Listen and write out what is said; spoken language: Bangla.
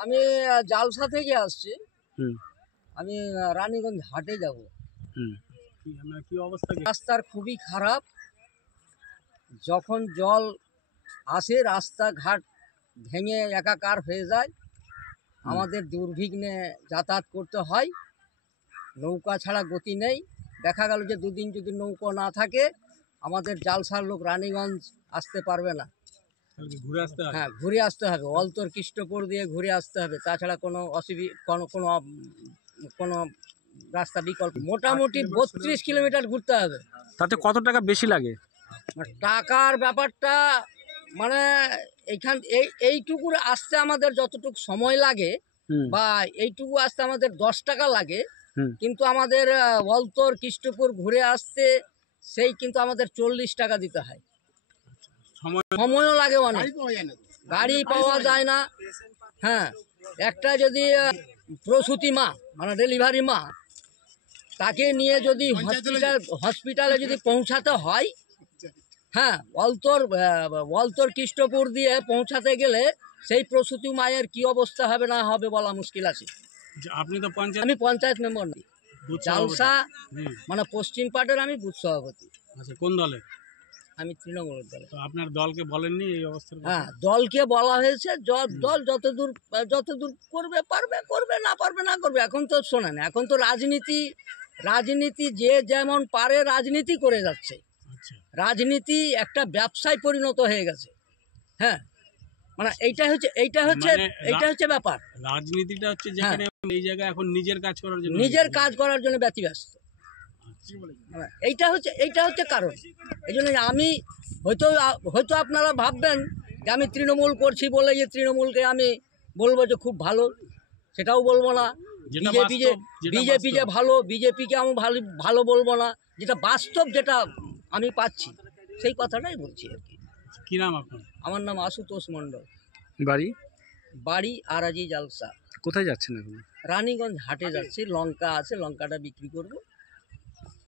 আমি জালসা থেকে আসছি। হুম আমি রানীগঞ্জ হাটে যাব। হুম কি অবস্থা? রাস্তার খুবই খারাপ। যখন জল আসে রাস্তাঘাট ভেঙে একাকার হয়ে যায়। আমাদের দুর্বিঘ্নে যাতায়াত করতে হয়। নৌকা ছাড়া গতি নেই। দেখা গেল যে দুদিন যদি নৌকা না থাকে আমাদের জালসার লোক রানীগঞ্জ আসতে পারবে না। ঘুরে আসতে হয়। হ্যাঁ, ঘুরে আসতে হবে, অলতর কৃষ্ণপুর দিয়ে ঘুরে আসতে হবে। তাছাড়া কোনো কোনো রাস্তা বিকল্প মোটামুটি 32 কিলোমিটার ঘুরতে হবে। তাতে কত টাকা বেশি লাগে? টাকার ব্যাপারটা মানে এইটুকু আসতে আমাদের যতটুকু সময় লাগে হুম বা এইটুকু আসতে আমাদের 10 টাকা লাগে, হুম কিন্তু আমাদের অলতর কৃষ্ণপুর ঘুরে আসতে সেই কিন্তু আমাদের 40 টাকা দিতে হয়। সময়ও লাগে অনেক, গাড়ি পাওয়া যায় না। হ্যাঁ, একটা যদি প্রসূতি মা মানে ডেলিভারি মা তাকে নিয়ে যদি হসপিটালে যদি পৌঁছাতে হয়, হ্যাঁ, অলতর কৃষ্ণপুর দিয়ে পৌঁছাতে গেলে সেই প্রসূতি মায়ের কি অবস্থা হবে না হবে বলা মুশকিল আছে। আপনি তো পঞ্চায়েত, আমি পঞ্চায়েত মেম্বার নই, জালসা হুম। মানে পশ্চিম পাটের আমি বুথ সভাপতি। আচ্ছা, কোন দলে? আমি তৃণমূলের দলে। তো আপনার দলকে বলেননি এই অবস্থার কথা? হ্যাঁ, দলকে বলা হয়েছে, দল যতদূর করবে পারবে করবে, না পারবে না করবে। এখন তো শোনেন, এখন তো রাজনীতি যে যেমন পারে রাজনীতি করে যাচ্ছে। আচ্ছা, রাজনীতি একটা ব্যবসায় পরিণত হয়ে গেছে। হ্যাঁ, মানে এইটা হচ্ছে ব্যাপার। রাজনীতিটা হচ্ছে যেখানে এই জায়গায় এখন নিজের কাজ করার জন্য, নিজের কাজ করার জন্য ব্যতিব্যস্ত। মানে এইটা হচ্ছে কারণ। এই জন্য আমি হয়তো আপনারা ভাববেন যে আমি তৃণমূল করছি বলে যে তৃণমূলকে আমি বলবো যে খুব ভালো, সেটাও বলবো না। বিজেপি যে ভালো, বিজেপিকে আমি ভালো বলবো না। যেটা বাস্তব, যেটা আমি পাচ্ছি সেই কথাটাই বলছি আর কি। কি নাম আপনার? আমার নাম আশুতোষ মণ্ডল। বাড়ি আরাজি জালসা। কোথায় যাচ্ছেন এখন? রানীগঞ্জ হাটে যাচ্ছি, লঙ্কা আছে, লঙ্কাটা বিক্রি করবো।